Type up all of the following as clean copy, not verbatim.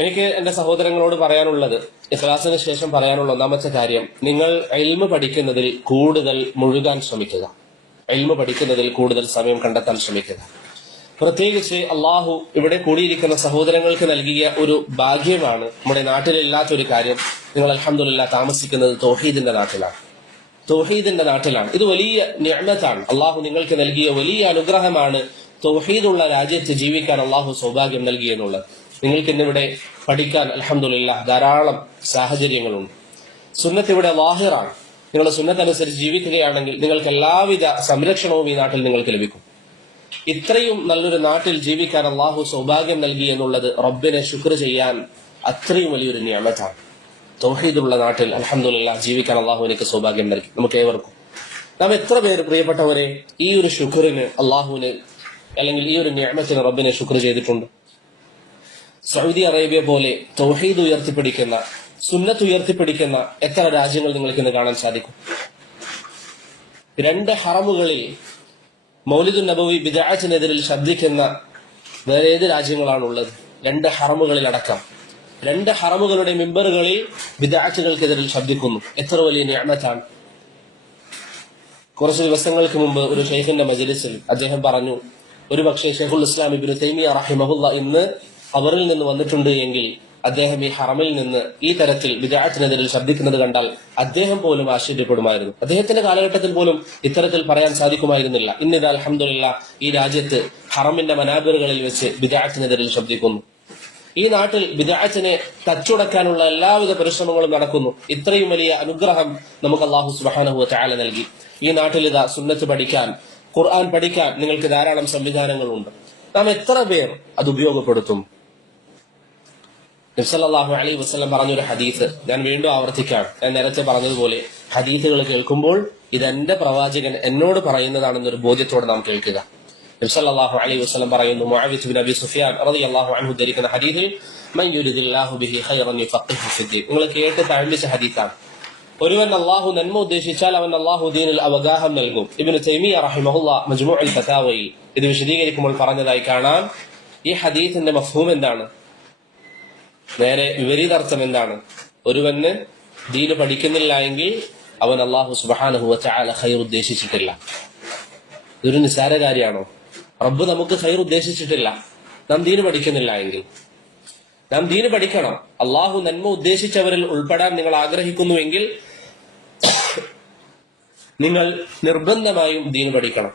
എനിക്ക് എന്റെ സഹോദരങ്ങളോട് പറയാനുള്ളത്, ഇഖ്ലാസിന് ശേഷം പറയാനുള്ള ഒന്നാമത്തെ കാര്യം, നിങ്ങൾ ഇൽമ് പഠിക്കുന്നതിൽ കൂടുതൽ മുഴുകാൻ ശ്രമിക്കുക. ഇൽമ് പഠിക്കുന്നതിൽ കൂടുതൽ സമയം കണ്ടെത്താൻ ശ്രമിക്കുക. പ്രത്യേകിച്ച് അള്ളാഹു ഇവിടെ കൂടിയിരിക്കുന്ന സഹോദരങ്ങൾക്ക് നൽകിയ ഒരു ഭാഗ്യമാണ്, നമ്മുടെ നാട്ടിലില്ലാത്തൊരു കാര്യം. നിങ്ങൾ അൽഹംദുലില്ലാഹ് താമസിക്കുന്നത് തൗഹീദിന്റെ നാട്ടിലാണ്. തൗഹീദിന്റെ നാട്ടിലാണ്. ഇത് വലിയ നിഅമത്താണ്. അള്ളാഹു നിങ്ങൾക്ക് നൽകിയ വലിയ അനുഗ്രഹമാണ്. തൗഹീദുള്ള രാജ്യത്ത് ജീവിക്കാൻ അള്ളാഹു സൗഭാഗ്യം നൽകി എന്നുള്ളത്. നിങ്ങൾക്ക് ഇന്നിവിടെ പഠിക്കാൻ അൽഹംദുലില്ലാഹ് ധാരാളം സാഹചര്യങ്ങളുണ്ട്. സുന്നത്ത് ഇവിടെ ലാഹിറാണ്. നിങ്ങൾ സുന്നത്ത് അനുസരിച്ച് ജീവിക്കുകയാണെങ്കിൽ നിങ്ങൾക്ക് എല്ലാവിധ സംരക്ഷണവും ഈ നാട്ടിൽ നിങ്ങൾക്ക് ലഭിക്കും. ഇത്രയും നല്ലൊരു നാട്ടിൽ ജീവിക്കാൻ അള്ളാഹു സൗഭാഗ്യം നൽകി എന്നുള്ളത് റബ്ബിനെ ശുക്ർ ചെയ്യാൻ അത്രയും വലിയൊരു നിഅമത്താണ്. തൗഹീദുള്ള നാട്ടിൽ അൽഹംദുലില്ലാഹ് ജീവിക്കാൻ അള്ളാഹു എനിക്ക് സൗഭാഗ്യം നൽകി. നമുക്ക് ഏവർക്കും നാം എത്ര പേര് പ്രിയപ്പെട്ടവരെ ഈ ഒരു ശുക്റിന് അള്ളാഹുവിന് അല്ലെങ്കിൽ ഈ ഒരു നിഅമത്തിന് റബ്ബിനെ ശുക്ർ ചെയ്തിട്ടുണ്ട്? സൗദി അറേബ്യ പോലെ തൗഹീദ് ഉയർത്തിപ്പിടിക്കുന്ന, സുന്നത്ത് ഉയർത്തിപ്പിടിക്കുന്ന എത്ര രാജ്യങ്ങൾ നിങ്ങൾക്ക് ഇന്ന് കാണാൻ സാധിക്കും? 2 ഹറമുകളിൽ മൗലിദുൻ നബവി ബിദ്അത്തിനെതിരിൽ ശബ്ദിക്കുന്ന വേറെ ഏത് രാജ്യങ്ങളാണുള്ളത്? 2 ഹറമുകളിൽ അടക്കം 2 ഹറമുകളുടെ മിമ്പറുകളിൽ ബിദ്അത്തുകൾക്കെതിരിൽ ശബ്ദിക്കുന്നു. എത്ര വലിയ നിഅമത്താണ്! കുറച്ച് ദിവസങ്ങൾക്ക് മുമ്പ് ഒരു ഷെയ്ഖിന്റെ മജ്ലിസിൽ അദ്ദേഹം പറഞ്ഞു, ഒരു പക്ഷേ ഷെയ്ഖുൽ ഇസ്ലാം ഇബ്നു തൈമിയ റഹിമഹുല്ലാഹ് ഇന്ന് ഖബറിൽ നിന്ന് വന്നിട്ടുണ്ട് എങ്കിൽ അദ്ദേഹം ഈ ഹറമിൽ നിന്ന് ഈ തരത്തിൽ ബിദ്അത്തിനെതിരിൽ ശബ്ദിക്കുന്നത് കണ്ടാൽ അദ്ദേഹം പോലും ആശ്ചര്യപ്പെടുമായിരുന്നു. അദ്ദേഹത്തിന്റെ കാലഘട്ടത്തിൽ പോലും ഇത്തരത്തിൽ പറയാൻ സാധിക്കുമായിരുന്നില്ല. ഇന്നിത് അൽഹംദുലില്ലാഹ് ഈ രാജ്യത്ത് ഹറമിന്റെ മനാബിറുകളിൽ വെച്ച് ബിദ്അത്തിനെതിരിൽ ശബ്ദിക്കുന്നു. ഈ നാട്ടിൽ ബിദ്അത്തിനെ തച്ചുടക്കാനുള്ള എല്ലാവിധ പരിശ്രമങ്ങളും നടക്കുന്നു. ഇത്രയും വലിയ അനുഗ്രഹം നമുക്ക് അല്ലാഹു സുബ്ഹാനഹു വ തആല നൽകി. ഈ നാട്ടിൽ ഇതാ സുന്നത്ത് പഠിക്കാൻ, ഖുർആൻ പഠിക്കാൻ നിങ്ങൾക്ക് ധാരാളം സംവിധാനങ്ങളുണ്ട്. നാം എത്ര പേർ അത് ഉപയോഗപ്പെടുത്തും? നബി സല്ലല്ലാഹു അലൈഹി വസല്ലം പറഞ്ഞൊരു ഹദീസ് ഞാൻ വീണ്ടും ആവർത്തിക്കാം. ഞാൻ നേരത്തെ പറഞ്ഞതുപോലെ ഹദീസുകൾ കേൾക്കുമ്പോൾ ഇതെന്റെ പ്രവാചകൻ എന്നോട് പറയുന്നതാണെന്നൊരു ബോധ്യത്തോടെ നാം കേൾക്കുക. നബി സല്ലല്ലാഹു അലൈഹി വസല്ലം പറയുന്നു, മുഅവിദ് ബിൻ അബി സുഫിയാൻ റളിയല്ലാഹു അൻഹു ധരിക്കുന്ന ഹദീസിൽ, മൻ യുരിദില്ലാഹു ബിഹി ഖൈറൻ യുഫഖിഹു ഫിദ്ദീൻ. നിങ്ങൾ കേട്ട് തഴമ്പിച്ച ഹദീസാണ്. ഒരുവൻ അള്ളാഹു നന്മ ഉദ്ദേശിച്ചാൽ അവൻ അള്ളാഹു ദീനിൽ അവഗാഹം നൽകും. ഇബ്നു തൈമിയ റഹിമഹുല്ലാഹ് മജ്മുഉൽ ഫതാവയിൽ ഇത് വിശദീകരിക്കുമ്പോൾ പറഞ്ഞതായി കാണാം. ഈ ഹദീസിന്റെ മഫ്ഹൂം എന്താണ്? നേരെ വിപരീതാർത്ഥം എന്താണ്? ഒരുവന് ദീന് പഠിക്കുന്നില്ല എങ്കിൽ അവൻ അള്ളാഹു സുബ്ഹാനഹു വ തആല ഖൈർ ഉദ്ദേശിച്ചിട്ടില്ല. ഇതൊരു നിസ്സാര കാര്യമാണോ? റബ്ബ് നമുക്ക് ഖൈർ ഉദ്ദേശിച്ചിട്ടില്ല. നാം ദീന് പഠിക്കുന്നില്ല എങ്കിൽ നാം ദീന് പഠിക്കണം. അള്ളാഹു നന്മ ഉദ്ദേശിച്ചവരിൽ ഉൾപ്പെടാൻ നിങ്ങൾ ആഗ്രഹിക്കുന്നുവെങ്കിൽ നിങ്ങൾ നിർബന്ധമായും ദീന് പഠിക്കണം.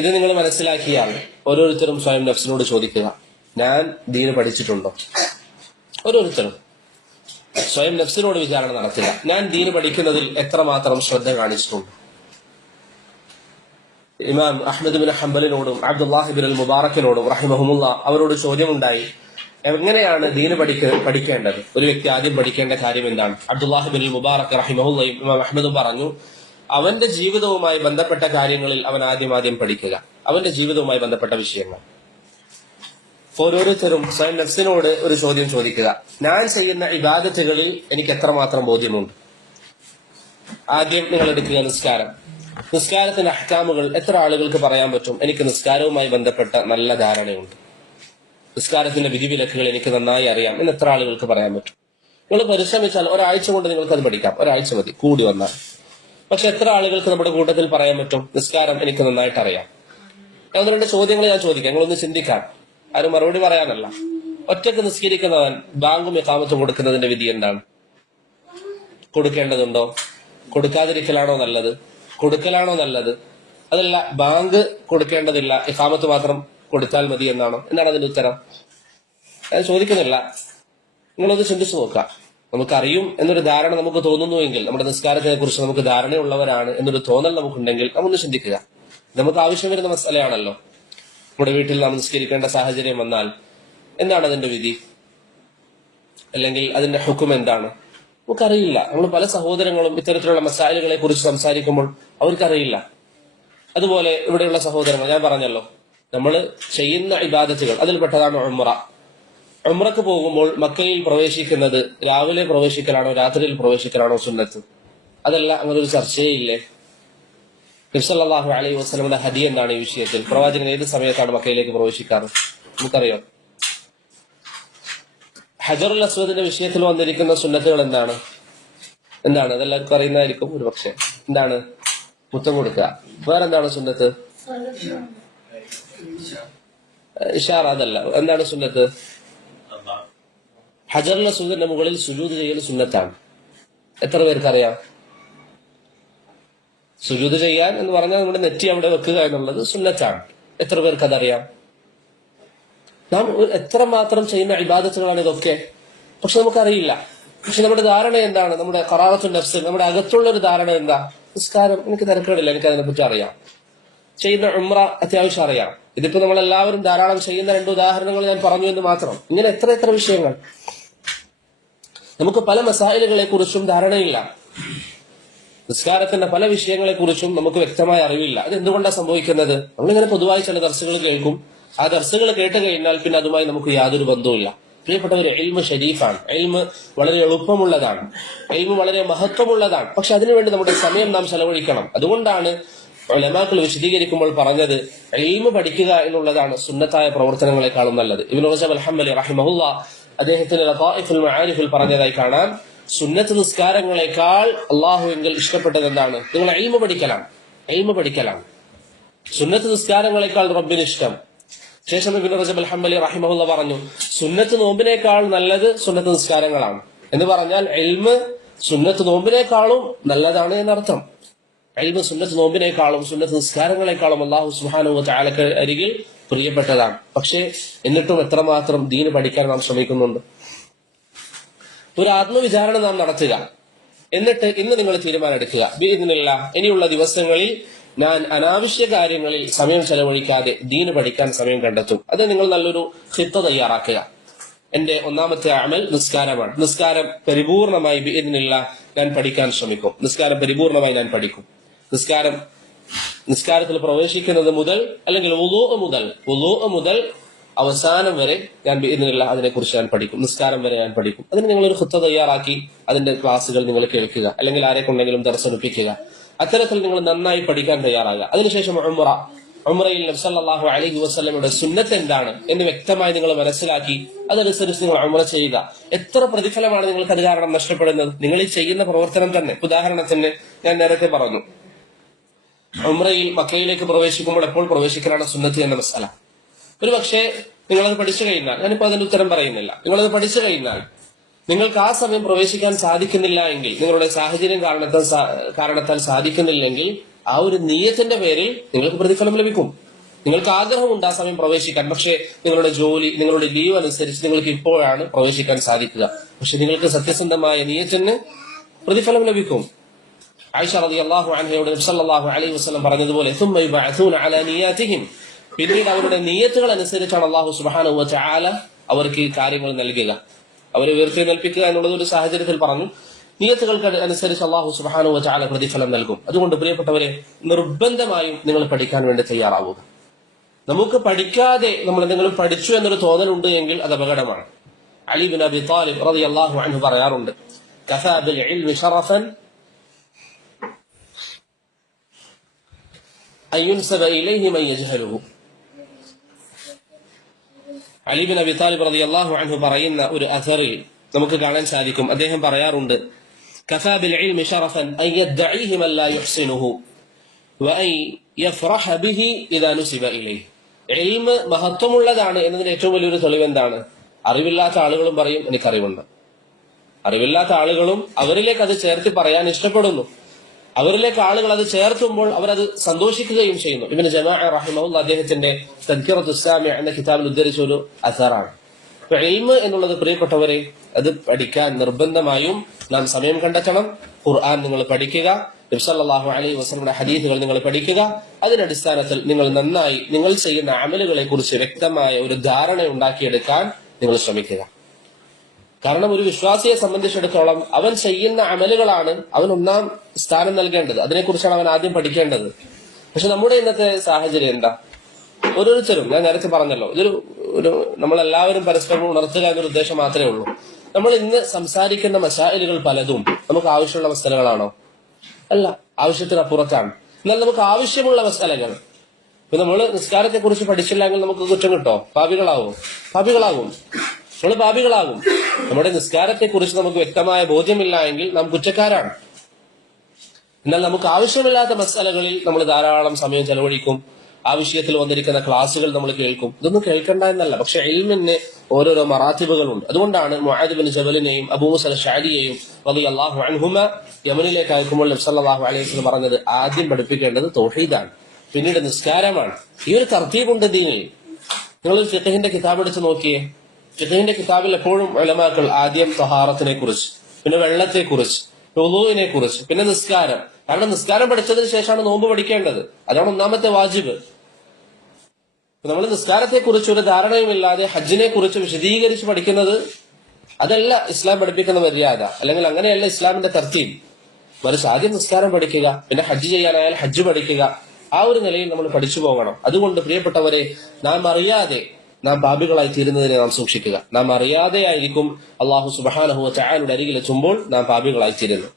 ഇത് നിങ്ങൾ മനസ്സിലാക്കിയാൽ ഓരോരുത്തരും സ്വയം നഫ്സിനോട് ചോദിക്കുക, ഞാൻ ദീന് പഠിച്ചിട്ടുണ്ടോ? ഓരോരുത്തരും സ്വയം നഫ്സിനോട് വിചാരണ നടത്തുക. ഞാൻ ദീന് പഠിക്കുന്നതിൽ എത്രമാത്രം ശ്രദ്ധ കാണിച്ചിട്ടുണ്ട്? ഇമാം അഹ്മദ് ബിൻ ഹംബലിനോടും അബ്ദുല്ലാഹി ബിൻ മുബാറക്കിനോടും റഹിമഹുമുല്ലാഹ് അവരോട് ചോദ്യമുണ്ടായി, എങ്ങനെയാണ് ദീന് പഠിക്കേണ്ടത്? ഒരു വ്യക്തി ആദ്യം പഠിക്കേണ്ട കാര്യം എന്താണ്? അബ്ദുല്ലാഹി ബിൻ മുബാറക് റഹിമഹുല്ലയും ഇമാം അഹ്മദും പറഞ്ഞു, അവന്റെ ജീവിതവുമായി ബന്ധപ്പെട്ട കാര്യങ്ങളിൽ അവൻ ആദ്യം പഠിക്കുക. അവന്റെ ജീവിതവുമായി ബന്ധപ്പെട്ട വിഷയങ്ങൾ. ഓരോരുത്തരും സ്വയം നഫ്സിനോട് ഒരു ചോദ്യം ചോദിക്കുക, ഞാൻ ചെയ്യുന്ന ഇബാദത്തുകളിൽ എനിക്ക് എത്രമാത്രം ബോധ്യമുണ്ട്? ആദ്യം നിങ്ങൾ എടുക്കുക നിസ്കാരം. നിസ്കാരത്തിന്റെ അഹ്കാമുകൾ എത്ര ആളുകൾക്ക് പറയാൻ പറ്റും? എനിക്ക് നിസ്കാരവുമായി ബന്ധപ്പെട്ട നല്ല ധാരണയുണ്ട്, നിസ്കാരത്തിന്റെ വിധിവിലക്കുകൾ എനിക്ക് നന്നായി അറിയാം എന്ന് എത്ര ആളുകൾക്ക് പറയാൻ പറ്റും? നിങ്ങൾ പരിശ്രമിച്ചാൽ ഒരാഴ്ച കൊണ്ട് നിങ്ങൾക്കത് പഠിക്കാം. ഒരാഴ്ച മതി കൂടി വന്നാൽ. പക്ഷെ എത്ര ആളുകൾക്ക് നമ്മുടെ കൂട്ടത്തിൽ പറയാൻ പറ്റും, നിസ്കാരം എനിക്ക് നന്നായിട്ട് അറിയാം? ഒന്ന് രണ്ട് ചോദ്യങ്ങൾ ഞാൻ ചോദിക്കാം, നിങ്ങളൊന്ന് ചിന്തിക്കാൻ. ആരും മറുപടി പറയാനല്ല. ഒറ്റക്ക് നിസ്കരിക്കുന്നവൻ ബാങ്കും ഇഖാമത്തും കൊടുക്കുന്നതിന്റെ വിധി എന്താണ്? കൊടുക്കേണ്ടതുണ്ടോ? കൊടുക്കാതിരിക്കലാണോ നല്ലത്? കൊടുക്കലാണോ നല്ലത്? അതല്ല, ബാങ്ക് കൊടുക്കേണ്ടതില്ല, ഇഖാമത്ത് മാത്രം കൊടുത്താൽ മതി എന്നാണോ? എന്താണ് അതിന്റെ ഉത്തരം? അത് ചോദിക്കുന്നില്ല. നിങ്ങളൊന്ന് ചിന്തിച്ചു നോക്കാം. നമുക്കറിയും എന്നൊരു ധാരണ നമുക്ക് തോന്നുന്നുവെങ്കിൽ, നമ്മുടെ നിസ്കാരത്തിനെ കുറിച്ച് നമുക്ക് ധാരണയുള്ളവരാണ് എന്നൊരു തോന്നൽ നമുക്കുണ്ടെങ്കിൽ നമ്മൊന്ന് ചിന്തിക്കുക. നമുക്ക് ആവശ്യം വരുന്ന മസലയാണല്ലോ. നമ്മുടെ വീട്ടിൽ നാം നിസ്കരിക്കേണ്ട സാഹചര്യം വന്നാൽ എന്താണ് അതിന്റെ വിധി? അല്ലെങ്കിൽ അതിന്റെ ഹുക്കം എന്താണ്? നമുക്കറിയില്ല. നമ്മൾ പല സഹോദരങ്ങളും ഇത്തരത്തിലുള്ള മസായിലുകളെ കുറിച്ച് സംസാരിക്കുമ്പോൾ അവർക്കറിയില്ല. അതുപോലെ ഇവിടെയുള്ള സഹോദരങ്ങൾ, ഞാൻ പറഞ്ഞല്ലോ, നമ്മൾ ചെയ്യുന്ന ഇബാദത്തുകൾ അതിൽപ്പെട്ടതാണ് ഉംറ. ഉംറക്ക് പോകുമ്പോൾ മക്കയിൽ പ്രവേശിക്കുന്നത് രാവിലെ പ്രവേശിക്കലാണോ രാത്രിയിൽ പ്രവേശിക്കലാണോ സുന്നത്ത്? അതല്ല, അങ്ങനെ ഒരു ചർച്ചയേ ഇല്ലേ? നബി സല്ലല്ലാഹു അലൈഹി വസല്ലമയുടെ ഹദീസ് എന്താണ് ഈ വിഷയത്തിൽ? പ്രവാചകൻ ഏത് സമയത്താണ് മക്കയിലേക്ക് പ്രവേശിക്കാറ്? നമുക്കറിയാം. ഹജറുൽ അസ്വദിന്റെ വിഷയത്തിൽ വന്നിരിക്കുന്ന സുന്നത്തുകൾ എന്താണ്? അതെല്ലാവർക്കും അറിയുന്നതായിരിക്കും ഒരു പക്ഷെ. എന്താണ്? മുത്തം കൊടുക്കുക. വേറെന്താണ് സുന്നത്ത്? ഇഷാറ. അതല്ല. എന്താണ് സുന്നത്ത്? ഹജറുൽ അസ്വദിന്റെ മുകളിൽ സുജൂദ് ചെയ്യൽ സുന്നത്താണ്. എത്ര പേർക്കറിയാം? സുജൂദ് ചെയ്യാൻ എന്ന് പറഞ്ഞാൽ നമ്മുടെ നെറ്റി അവിടെ വെക്കുക എന്നുള്ളത് സുന്നത്താണ്. എത്ര പേർക്ക് അതറിയാം? നാം എത്രമാത്രം ചെയ്യുന്ന ഇബാദത്തുകളാണ് ഇതൊക്കെ, പക്ഷെ നമുക്കറിയില്ല. പക്ഷെ നമ്മുടെ ധാരണ എന്താണ്? നമ്മുടെ ഖറാറത്തുൻ നഫ്സ്, നമ്മുടെ അകത്തുള്ള ഒരു ധാരണ എന്താ? നിസ്കാരം എനിക്ക് തിരക്കേടില്ല, എനിക്ക് അതിനെപ്പറ്റി അറിയാം. ചെയ്യുന്ന ഉംറ അത്യാവശ്യം അറിയാം. ഇതിപ്പോ നമ്മളെല്ലാവരും ധാരാളം ചെയ്യുന്ന 2 ഉദാഹരണങ്ങൾ ഞാൻ പറഞ്ഞു എന്ന് മാത്രം. ഇങ്ങനെ എത്ര വിഷയങ്ങൾ. നമുക്ക് പല മസായിലുകളെ കുറിച്ചും ധാരണയില്ല. നിസ്കാരത്തിന്റെ പല വിഷയങ്ങളെ കുറിച്ചും നമുക്ക് വ്യക്തമായ അറിവില്ല. അത് എന്തുകൊണ്ടാണ് സംഭവിക്കുന്നത്? നമ്മളിങ്ങനെ പൊതുവായി ചില ദർസുകൾ കേൾക്കും. ആ ദർസുകൾ കേട്ട് കഴിഞ്ഞാൽ പിന്നെ അതുമായി നമുക്ക് യാതൊരു ബന്ധവുമില്ല. പ്രിയപ്പെട്ടവർ, ഇൽമ് ഷരീഫാണ്. ഇൽമ് വളരെ എളുപ്പമുള്ളതാണ്. ഇൽമ് വളരെ മഹത്വമുള്ളതാണ്. പക്ഷെ അതിനുവേണ്ടി നമ്മുടെ സമയം നാം ചെലവഴിക്കണം. അതുകൊണ്ടാണ് ഉലമാക്കൾ വിശദീകരിക്കുമ്പോൾ പറഞ്ഞത് ഇൽമ് പഠിക്കുക എന്നുള്ളതാണ് സുന്നത്തായ പ്രവർത്തനങ്ങളെക്കാളും നല്ലത്. ഇബ്നു റജബ് അൽ-ഹംബലി റഹിമഹുല്ലാഹ് അദ്ദേഹത്തിന്റെ ലതായിഫുൽ മആരിഫിൽ പറഞ്ഞതായി കാണാം, സുന്നത്ത് നിസ്കാരങ്ങളെക്കാൾ അള്ളാഹുവിൽ ഇഷ്ടപ്പെട്ടത് എന്താണ്? നിങ്ങൾ ഇൽമ് പഠിക്കലാണ്. സുന്നത്ത് നിസ്കാരങ്ങളെക്കാൾ റബ്ബിന് ഇഷ്ടം. ശേഷം ഇബ്നു റജബ് അൽ-ഹംബലി റഹിമഹുല്ലാഹ് പറഞ്ഞു, സുന്നത്ത് നോമ്പിനേക്കാൾ നല്ലത് സുന്നത്ത് നിസ്കാരങ്ങളാണ് എന്ന് പറഞ്ഞാൽ ഇൽമ് സുന്നത്ത് നോമ്പിനേക്കാളും നല്ലതാണ് എന്നർത്ഥം. ഇൽമ് സുന്നത്ത് നോമ്പിനേക്കാളും സുന്നത്ത് നിസ്കാരങ്ങളെക്കാളും അല്ലാഹു സുബ്ഹാനഹു വ തആലക്ക് അരികിൽ പ്രിയപ്പെട്ടതാണ്. പക്ഷേ എന്നിട്ടും എത്രമാത്രം ദീന് പഠിക്കാൻ നാം ശ്രമിക്കുന്നുണ്ട്? ഒരു ആത്മവിചാരണ നാം നടത്തുക. എന്നിട്ട് ഇന്ന് നിങ്ങൾ തീരുമാനം എടുക്കുക, ബിഇദ്നില്ലാഹ് ഇനിയുള്ള ദിവസങ്ങളിൽ ഞാൻ അനാവശ്യ കാര്യങ്ങളിൽ സമയം ചെലവഴിക്കാതെ ദീന് പഠിക്കാൻ സമയം കണ്ടെത്തും. അത് നിങ്ങൾ നല്ലൊരു ഖിത്ത തയ്യാറാക്കുക. എന്റെ ഒന്നാമത്തെ അമൽ നിസ്കാരമാണ്. നിസ്കാരം പരിപൂർണമായി ബിഇദ്നില്ലാഹ് ഞാൻ പഠിക്കാൻ ശ്രമിക്കും. നിസ്കാരം പരിപൂർണമായി ഞാൻ പഠിക്കും. നിസ്കാരത്തിൽ പ്രവേശിക്കുന്നത് മുതൽ, അല്ലെങ്കിൽ വുളൂഅ് മുതൽ അവസാനം വരെ ഞാൻ ബിഇദ്നില്ലാഹ് അതിനെക്കുറിച്ച് ഞാൻ പഠിക്കും. നിസ്കാരം വരെ ഞാൻ പഠിക്കും. അതിന് നിങ്ങളൊരു ഖുത്ത തയ്യാറാക്കി അതിന്റെ ക്ലാസ്സുകൾ നിങ്ങൾ കേൾക്കുക, അല്ലെങ്കിൽ ആരെക്കൊണ്ടെങ്കിലും ദർശനിപ്പിക്കുക. അത്തരത്തിൽ നിങ്ങൾ നന്നായി പഠിക്കാൻ തയ്യാറാകുക. അതിനുശേഷം ഉംറയിൽ നബി സല്ലല്ലാഹു അലൈഹി വസല്ലമയുടെ സുന്നത്ത് എന്താണ് എന്ന് വ്യക്തമായി നിങ്ങൾ മനസ്സിലാക്കി അതനുസരിച്ച് നിങ്ങൾ ഉംറ ചെയ്യുക. എത്ര പ്രതിഫലമാണ് നിങ്ങൾക്ക് അത് കാരണം നഷ്ടപ്പെടുന്നത്? നിങ്ങൾ ഈ ചെയ്യുന്ന പ്രവർത്തനം തന്നെ. ഉദാഹരണത്തിന് ഞാൻ നേരത്തെ പറഞ്ഞു, ഉംറയിൽ മക്കയിലേക്ക് പ്രവേശിക്കുമ്പോൾ എപ്പോൾ പ്രവേശിക്കലാണ് സുന്നത്ത് എന്ന മസല. ഒരു പക്ഷേ നിങ്ങളത് പഠിച്ചു കഴിഞ്ഞാൽ, ഞാനിപ്പോ അതിന്റെ ഉത്തരം പറയുന്നില്ല, നിങ്ങളത് പഠിച്ചു കഴിഞ്ഞാൽ നിങ്ങൾക്ക് ആ സമയം പ്രവേശിക്കാൻ സാധിക്കുന്നില്ല എങ്കിൽ, നിങ്ങളുടെ സാഹചര്യം കാരണത്താൽ സാധിക്കുന്നില്ലെങ്കിൽ, ആ ഒരു നിയ്യത്തിന്റെ പേരിൽ നിങ്ങൾക്ക് പ്രതിഫലം ലഭിക്കും. നിങ്ങൾക്ക് ആഗ്രഹമുണ്ട് ആ സമയം പ്രവേശിക്കാൻ, പക്ഷേ നിങ്ങളുടെ ജോലി, നിങ്ങളുടെ ലീവ് അനുസരിച്ച് നിങ്ങൾക്ക് ഇപ്പോഴാണ് പ്രവേശിക്കാൻ സാധിക്കുക. പക്ഷെ നിങ്ങൾക്ക് സത്യസന്ധമായ നിയ്യത്തിന് പ്രതിഫലം ലഭിക്കും. ആയിഷ റളിയല്ലാഹു അൻഹയോട് നബി സല്ലല്ലാഹു അലൈഹി വസല്ലം പറഞ്ഞതുപോലെ സുമ്മ യുബഅസൂന അലാ നിയാതിഹിം, പിന്നീട് അവരുടെ നിയ്യത്തുകൾ അനുസരിച്ചാണ് അല്ലാഹു സുബ്ഹാനഹു വ തആല അവർക്ക് കാര്യങ്ങൾ നൽകുക. അവരെ ഉയർത്തെഴുന്നേൽപ്പിക്കുക എന്നുള്ളത് ഒരു സാഹചര്യത്തിൽ പറഞ്ഞു. നിയ്യത്തുകൾക്ക് അനുസരിച്ച് അല്ലാഹു സുബ്ഹാനഹു വ തആല പ്രതിഫലം നൽകും. അതുകൊണ്ട് പ്രിയപ്പെട്ടവരെ, നിർബന്ധമായും നിങ്ങൾ പഠിക്കാൻ വേണ്ടി തയ്യാറാവുക. നമുക്ക് പഠിക്കാതെ നമ്മൾ എന്തെങ്കിലും പഠിച്ചു എന്നൊരു തോന്നലുണ്ട് എങ്കിൽ അത് അപകടമാണ്. അലി ബിൻ അബി ത്വാലിബ് റളിയല്ലാഹു അൻഹു പറയാറുണ്ട്, കഫാ ബിൽ ഇൽമി ശറഫൻ അൻ യുൻസബ ഇലൈഹി മൻ യജ്ഹലുഹു. അലി ബിൻ അബി ത്വാലിബ് റളിയല്ലാഹു അൻഹു പറയുന്ന ഒരു അഥറിൽ നമുക്ക് കാണാൻ സാധിക്കും, അദ്ദേഹം പറയാറുണ്ട്, കഫാ ബിൽ ഇൽമി ശറഫൻ അൻ യദ്ദഈഹി മൻ ലാ യുഹ്സിനുഹു വഅൻ യഫ്റഹ ബിഹി ഇദാ നുസിബ ഇലൈഹി. ഇൽമ് മഹത്വമുള്ളതാണ് എന്നതിന് ഏറ്റവും വലിയൊരു തെളിവ് എന്താണ്? അറിവില്ലാത്ത ആളുകളും പറയും എനിക്കറിവുണ്ട്. അറിവില്ലാത്ത ആളുകളും അവരിലേക്ക് അത് ചേർത്ത് പറയാൻ ഇഷ്ടപ്പെടുന്നു. അവരിലേക്ക് ആളുകൾ അത് ചേർത്തുമ്പോൾ അവരത് സന്തോഷിക്കുകയും ചെയ്യുന്നു. ഇബ്നു ജമാഅ റഹിമഹുല്ലാഹ് അദ്ദേഹത്തിന്റെ തദ്കിറത്തുസ് സാമിഅ എന്ന കിതാബിൽ ഉദ്ധരിച്ച ഒരു അസറാണ്. അപ്പൊ ഇൽമ് എന്നുള്ളത് പ്രിയപ്പെട്ടവരെ, അത് പഠിക്കാൻ നിർബന്ധമായും നാം സമയം കണ്ടെത്തണം. ഖുർആൻ നിങ്ങൾ പഠിക്കുക, നബി സല്ലല്ലാഹു അലൈഹി വസല്ലമയുടെ ഹദീസുകൾ നിങ്ങൾ പഠിക്കുക. അതിന്റെ അടിസ്ഥാനത്തിൽ നിങ്ങൾ നന്നായി നിങ്ങൾ ചെയ്യുന്ന അമലുകളെ കുറിച്ച് വ്യക്തമായ ഒരു ധാരണ ഉണ്ടാക്കിയെടുക്കാൻ നിങ്ങൾ ശ്രമിക്കുക. കാരണം ഒരു വിശ്വാസിയെ സംബന്ധിച്ചിടത്തോളം അവൻ ചെയ്യുന്ന അമലുകളാണ് അവൻ ഒന്നാം സ്ഥാനം നൽകേണ്ടത്. അതിനെക്കുറിച്ചാണ് അവൻ ആദ്യം പഠിക്കേണ്ടത്. പക്ഷെ നമ്മുടെ ഇന്നത്തെ സാഹചര്യം എന്താ? ഓരോരുത്തരും, ഞാൻ നേരത്തെ പറഞ്ഞല്ലോ, ഒരു നമ്മളെല്ലാവരും പരസ്പരം ഉണർത്തുക എന്നൊരു ഉദ്ദേശം മാത്രമേ ഉള്ളൂ. നമ്മൾ ഇന്ന് സംസാരിക്കുന്ന മസായിലുകൾ പലതും നമുക്ക് ആവശ്യമുള്ള മസലകളാണോ? അല്ല, ആവശ്യത്തിനപ്പുറത്താണ്. എന്നാൽ നമുക്ക് ആവശ്യമുള്ള മസലകൾ, ഇപ്പൊ നമ്മൾ നിസ്കാരത്തെ കുറിച്ച് പഠിച്ചില്ലെങ്കിൽ നമുക്ക് കുറ്റം കിട്ടോ? പാപികളാകും. നമ്മൾ പാപികളാകും. നമ്മുടെ നിസ്കാരത്തെക്കുറിച്ച് നമുക്ക് വ്യക്തമായ ബോധ്യമില്ല എങ്കിൽ നാം കുറ്റക്കാരാണ്. എന്നാൽ നമുക്ക് ആവശ്യമില്ലാത്ത മസാലകളിൽ നമ്മൾ ധാരാളം സമയം ചെലവഴിക്കും. ആ വിഷയത്തിൽ വന്നിരിക്കുന്ന ക്ലാസുകൾ നമ്മൾ കേൾക്കും. ഇതൊന്നും കേൾക്കണ്ട എന്നല്ല, പക്ഷെ ഇൽമിന് ഓരോരോ മറാത്തിബുകളുണ്ട്. അതുകൊണ്ടാണ് മുആദ് ബിൻ ജബലിനെയും അബൂ മൂസ അശ്അരിയെയും റളിയല്ലാഹു അൻഹുമ യമനിലേക്ക് അയക്കുമ്പോൾ നബി സല്ലല്ലാഹു അലൈഹി വസല്ലം പറഞ്ഞത് ആദ്യം പഠിപ്പിക്കേണ്ടത് തൗഹീദാണ്, പിന്നീട് നിസ്കാരമാണ്. ഈ ഒരു തർത്തീബുണ്ട് ദീനിൽ. നിങ്ങൾ ഫിഖഹിന്റെ കിതാബ് എടുത്ത് നോക്കിയേ. ഫിഖഹിന്റെ കിതാബിൽ എപ്പോഴും ഉലമാക്കൾ ആദ്യം തഹാറത്തിനെ കുറിച്ച്, പിന്നെ വെള്ളത്തെ കുറിച്ച്, വുളൂഇനെ കുറിച്ച്, പിന്നെ നിസ്കാരം. കാരണം നിസ്കാരം പഠിച്ചതിന് ശേഷമാണ് നോമ്പ് പഠിക്കേണ്ടത്. അതാണ് ഒന്നാമത്തെ വാജിബ്. നമ്മൾ നിസ്കാരത്തെ കുറിച്ച് ഒരു ധാരണയുമില്ലാതെ ഹജ്ജിനെ കുറിച്ച് വിശദീകരിച്ച് പഠിക്കുന്നത് അതല്ല ഇസ്ലാം പഠിപ്പിക്കുന്ന മര്യാദ, അല്ലെങ്കിൽ അങ്ങനെയല്ല ഇസ്ലാമിന്റെ തർത്തീബ്. മറിച്ച് ആദ്യം നിസ്കാരം പഠിക്കുക, പിന്നെ ഹജ്ജ് ചെയ്യാനായാൽ ഹജ്ജ് പഠിക്കുക. ആ ഒരു നിലയിൽ നമ്മൾ പഠിച്ചു പോകണം. അതുകൊണ്ട് പ്രിയപ്പെട്ടവരെ, നാം അറിയാതെ നാം പാപികളായി തീരുന്നതിനെ നാം സൂക്ഷിക്കുക. നാം അറിയാതെയായിരിക്കും അള്ളാഹു സുബ്ഹാനഹു വ തആലയുടെ അരികിൽ എത്തുമ്പോൾ നാം പാപികളായി തീരുന്നത്.